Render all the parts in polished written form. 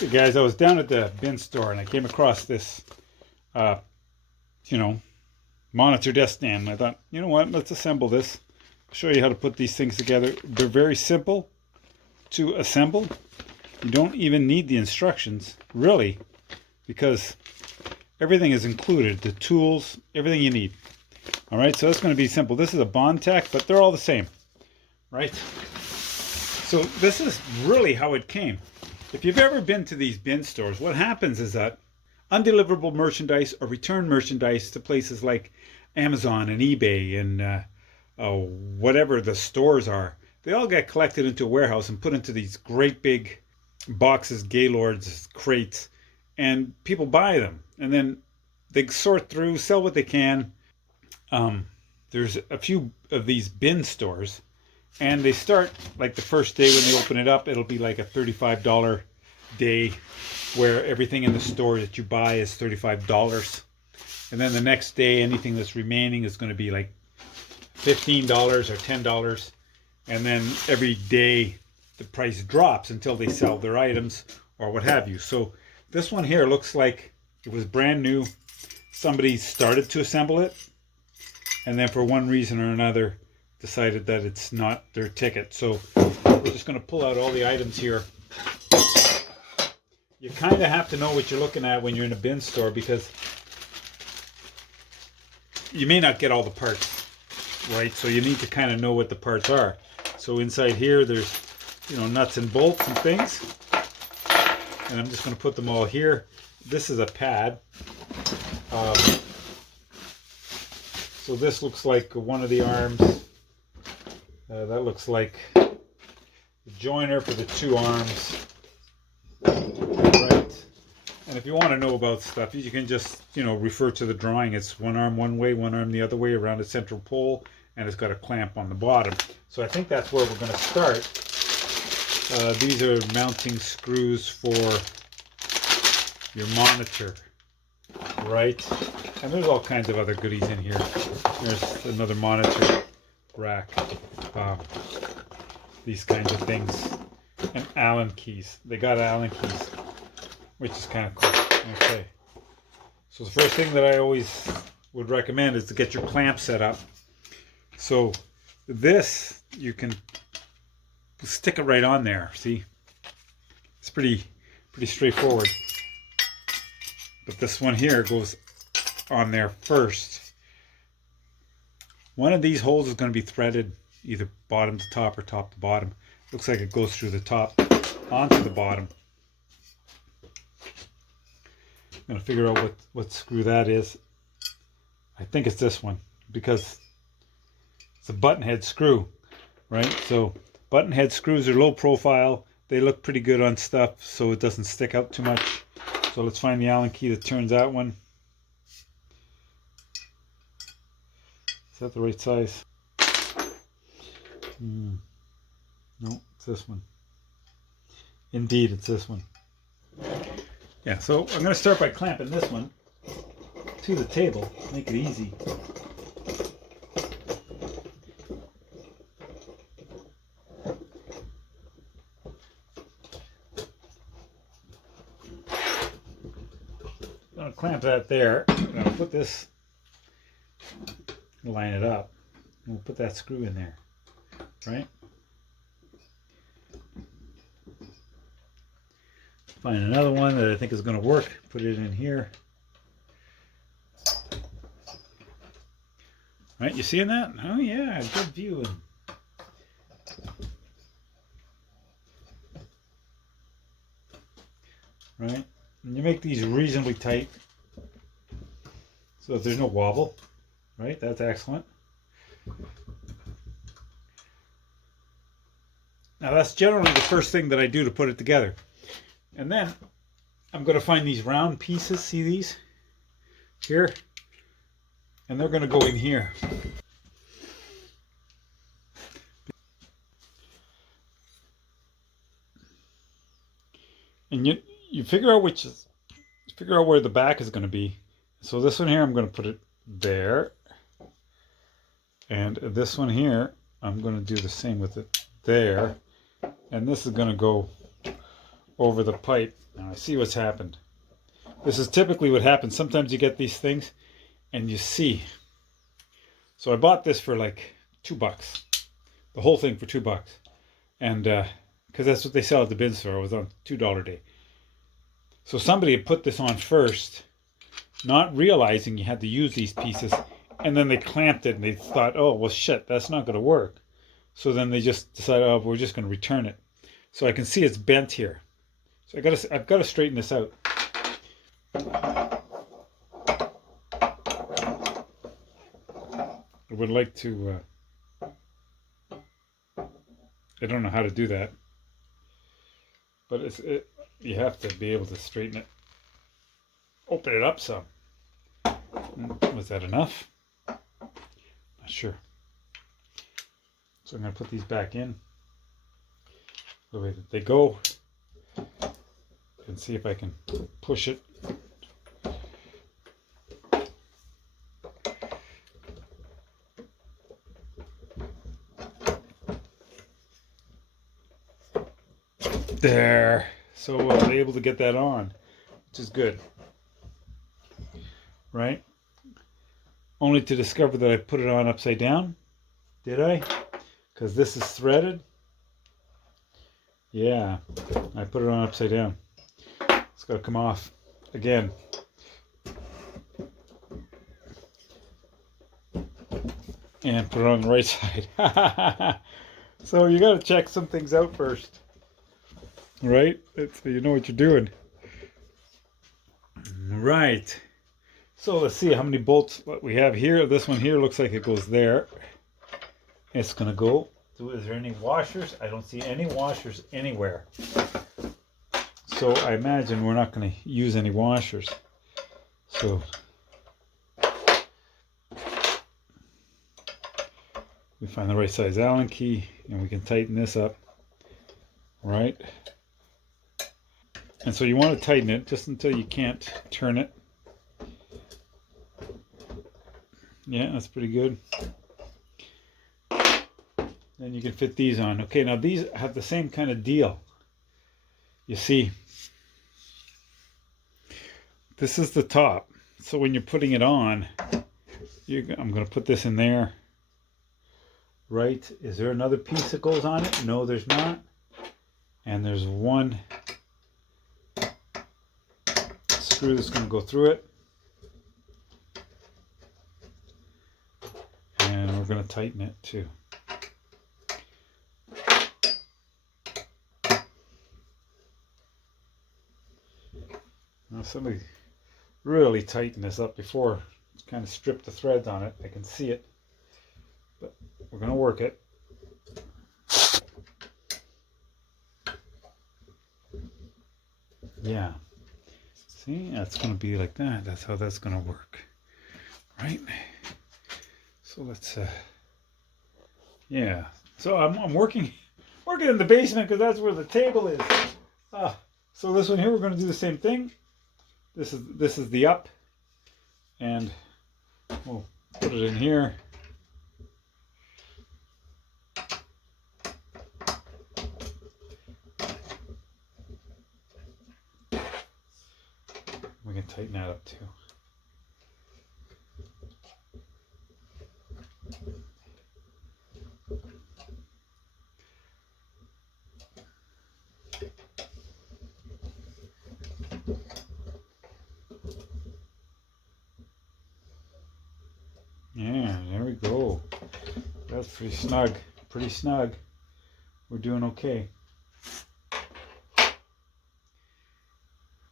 Hey guys, I was down at the bin store and I came across this, you know, monitor desk stand. And I thought, you know what, let's assemble this. I'll show you how to put these things together. They're very simple to assemble. You don't even need the instructions, really, because everything is included. The tools, everything you need. All right, so it's going to be simple. This is a Bond Tech, but they're all the same, right? So this is really how it came. If you've ever been to these bin stores, what happens is that undeliverable merchandise or return merchandise to places like Amazon and eBay and whatever the stores are, they all get collected into a warehouse and put into these great big boxes, gaylords, crates, and people buy them. And then they sort through, sell what they can. There's a few of these bin stores, and they start like the first day when they open it up, it'll be like a $35 day where everything in the store that you buy is $35. And then the next day, anything that's remaining is going to be like $15 or $10. And then every day the price drops until they sell their items or what have you. So this one here looks like it was brand new. Somebody started to assemble it, and then for one reason or another decided that it's not their ticket. So we're just going to pull out all the items here. You kind of have to know what you're looking at when you're in a bin store, because you may not get all the parts, right? So you need to kind of know what the parts are. So inside here there's, nuts and bolts and things. And I'm just going to put them all here. This is a pad. So this looks like one of the arms. That looks like the joiner for the two arms. Right. And if you want to know about stuff, you can just, refer to the drawing. It's one arm one way, one arm the other way around a central pole, and it's got a clamp on the bottom. So I think that's where we're going to start. These are mounting screws for your monitor, right? And there's all kinds of other goodies in here. There's another monitor rack. These kinds of things. And Allen keys. They got Allen keys, which is kind of cool. Okay. So the first thing that I always would recommend is to get your clamp set up. So this, you can stick it right on there. See? It's pretty straightforward. But this one here goes on there first. One of these holes is going to be threaded either bottom to top or top to bottom. Looks like it goes through the top onto the bottom. I'm going to figure out what screw that is. I think it's this one, because it's a button head screw, right? So button head screws are low profile. They look pretty good on stuff, so it doesn't stick out too much. So let's find the Allen key that turns that one. Is that the right size? No, it's this one. Indeed, it's this one. Yeah, so I'm going to start by clamping this one to the table, make it easy. I'm going to clamp that there. I'm going to put this, line it up, and we'll put that screw in there, right? Find another one that I think is going to work. Put it in here. Right, you seeing that? Oh yeah, good view. Right, and you make these reasonably tight so that there's no wobble. Right, that's excellent. Now that's generally the first thing that I do to put it together. And then I'm going to find these round pieces. See these? Here. And they're going to go in here. And you figure out where the back is going to be. So this one here, I'm going to put it there. And this one here, I'm going to do the same with it there. And this is going to go over the pipe. Now I see what's happened. This is typically what happens. Sometimes you get these things and you see. So I bought this for like $2. The whole thing for $2. And because that's what they sell at the bin store. It was on $2 day. So somebody had put this on first, not realizing you had to use these pieces, and then they clamped it and they thought, oh, well, shit, that's not going to work. So then they just decided, oh, we're just going to return it. So I can see it's bent here. So I've got to straighten this out. I would like to, I don't know how to do that, but you have to be able to straighten it. Open it up some. Was that enough? Not sure. So I'm going to put these back in the way that they go and see if I can push it. There. So I was able to get that on, which is good. Right? Only to discover that I put it on upside down. Did I? Because this is threaded. Yeah, I put it on upside down. It's got to come off again. And put it on the right side. So you got to check some things out first. Right? So you know what you're doing. Right. So let's see how many bolts what we have here. This one here looks like it goes there. It's going to go. So is there any washers? I don't see any washers anywhere. So I imagine we're not going to use any washers. So we find the right size Allen key and we can tighten this up. Right? And so you want to tighten it just until you can't turn it. Yeah, that's pretty good. Then you can fit these on. Okay, now these have the same kind of deal. You see, this is the top. So when you're putting it on, I'm going to put this in there. Right? Is there another piece that goes on it? No, there's not. And there's one screw that's going to go through it. And we're going to tighten it too. Now somebody really tighten this up before, kind of strip the threads on it. I can see it, but we're going to work it. Yeah. See, that's going to be like that. That's how that's going to work. Right? So let's, yeah. So I'm working in the basement because that's where the table is. So this one here, we're going to do the same thing. This is the up, and we'll put it in here. We can tighten that up too. Yeah, there we go. That's pretty snug. Pretty snug. We're doing okay.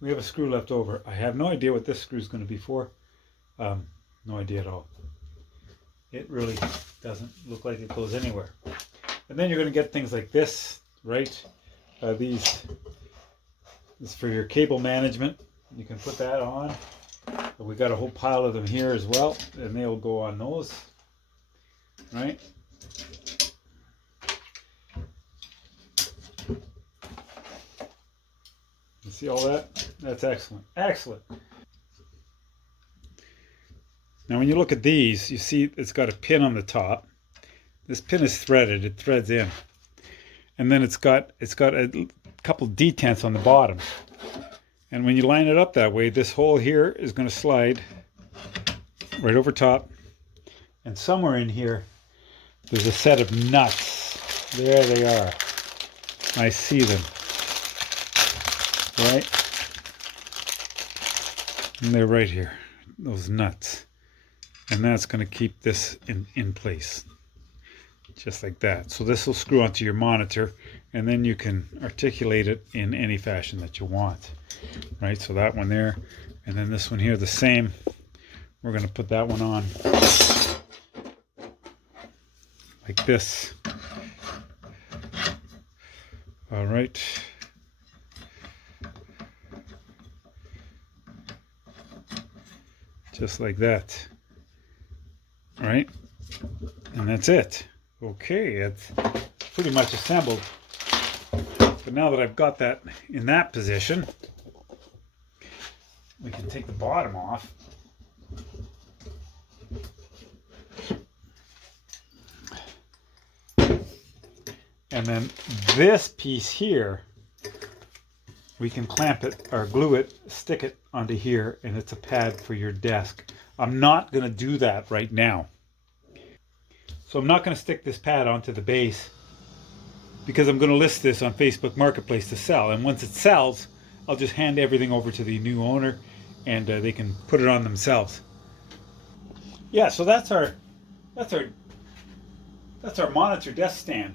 We have a screw left over. I have no idea what this screw is going to be for. No idea at all. It really doesn't look like it goes anywhere. And then you're going to get things like this, right? This is for your cable management. You can put that on. We got a whole pile of them here as well, and they'll go on those, right? You see all that? That's excellent. Excellent. Now when you look at these, you see it's got a pin on the top. This pin is threaded. It threads in. And then it's got a couple detents on the bottom. And when you line it up that way, this hole here is going to slide right over top. And somewhere in here, there's a set of nuts. There they are. I see them. Right? And they're right here. Those nuts. And that's going to keep this in place. Just like that. So this will screw onto your monitor, and then you can articulate it in any fashion that you want. Right? So that one there, and then this one here the same. We're going to put that one on like this. All right. Just like that. All right. And that's it. Okay, it's pretty much assembled. But now that I've got that in that position, we can take the bottom off. And then this piece here, we can clamp it or glue it, stick it onto here, and it's a pad for your desk. I'm not going to do that right now. So I'm not going to stick this pad onto the base because I'm going to list this on Facebook Marketplace to sell. And once it sells, I'll just hand everything over to the new owner, and they can put it on themselves. Yeah, so that's our monitor desk stand.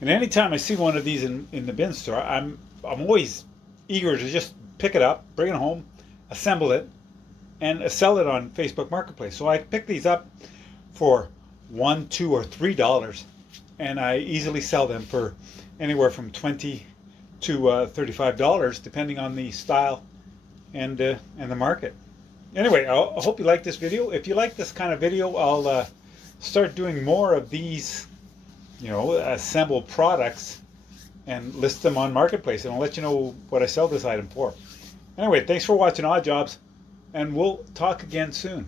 And anytime I see one of these in the bin store, I'm always eager to just pick it up, bring it home, assemble it, and sell it on Facebook Marketplace. So I pick these up for $1, $2, or $3, and I easily sell them for anywhere from $20 to $35, depending on the style and the market. Anyway, I hope you like this video. If you like this kind of video, I'll start doing more of these, assembled products and list them on Marketplace, and I'll let you know what I sell this item for. Anyway, thanks for watching Odd Jobs, and we'll talk again soon.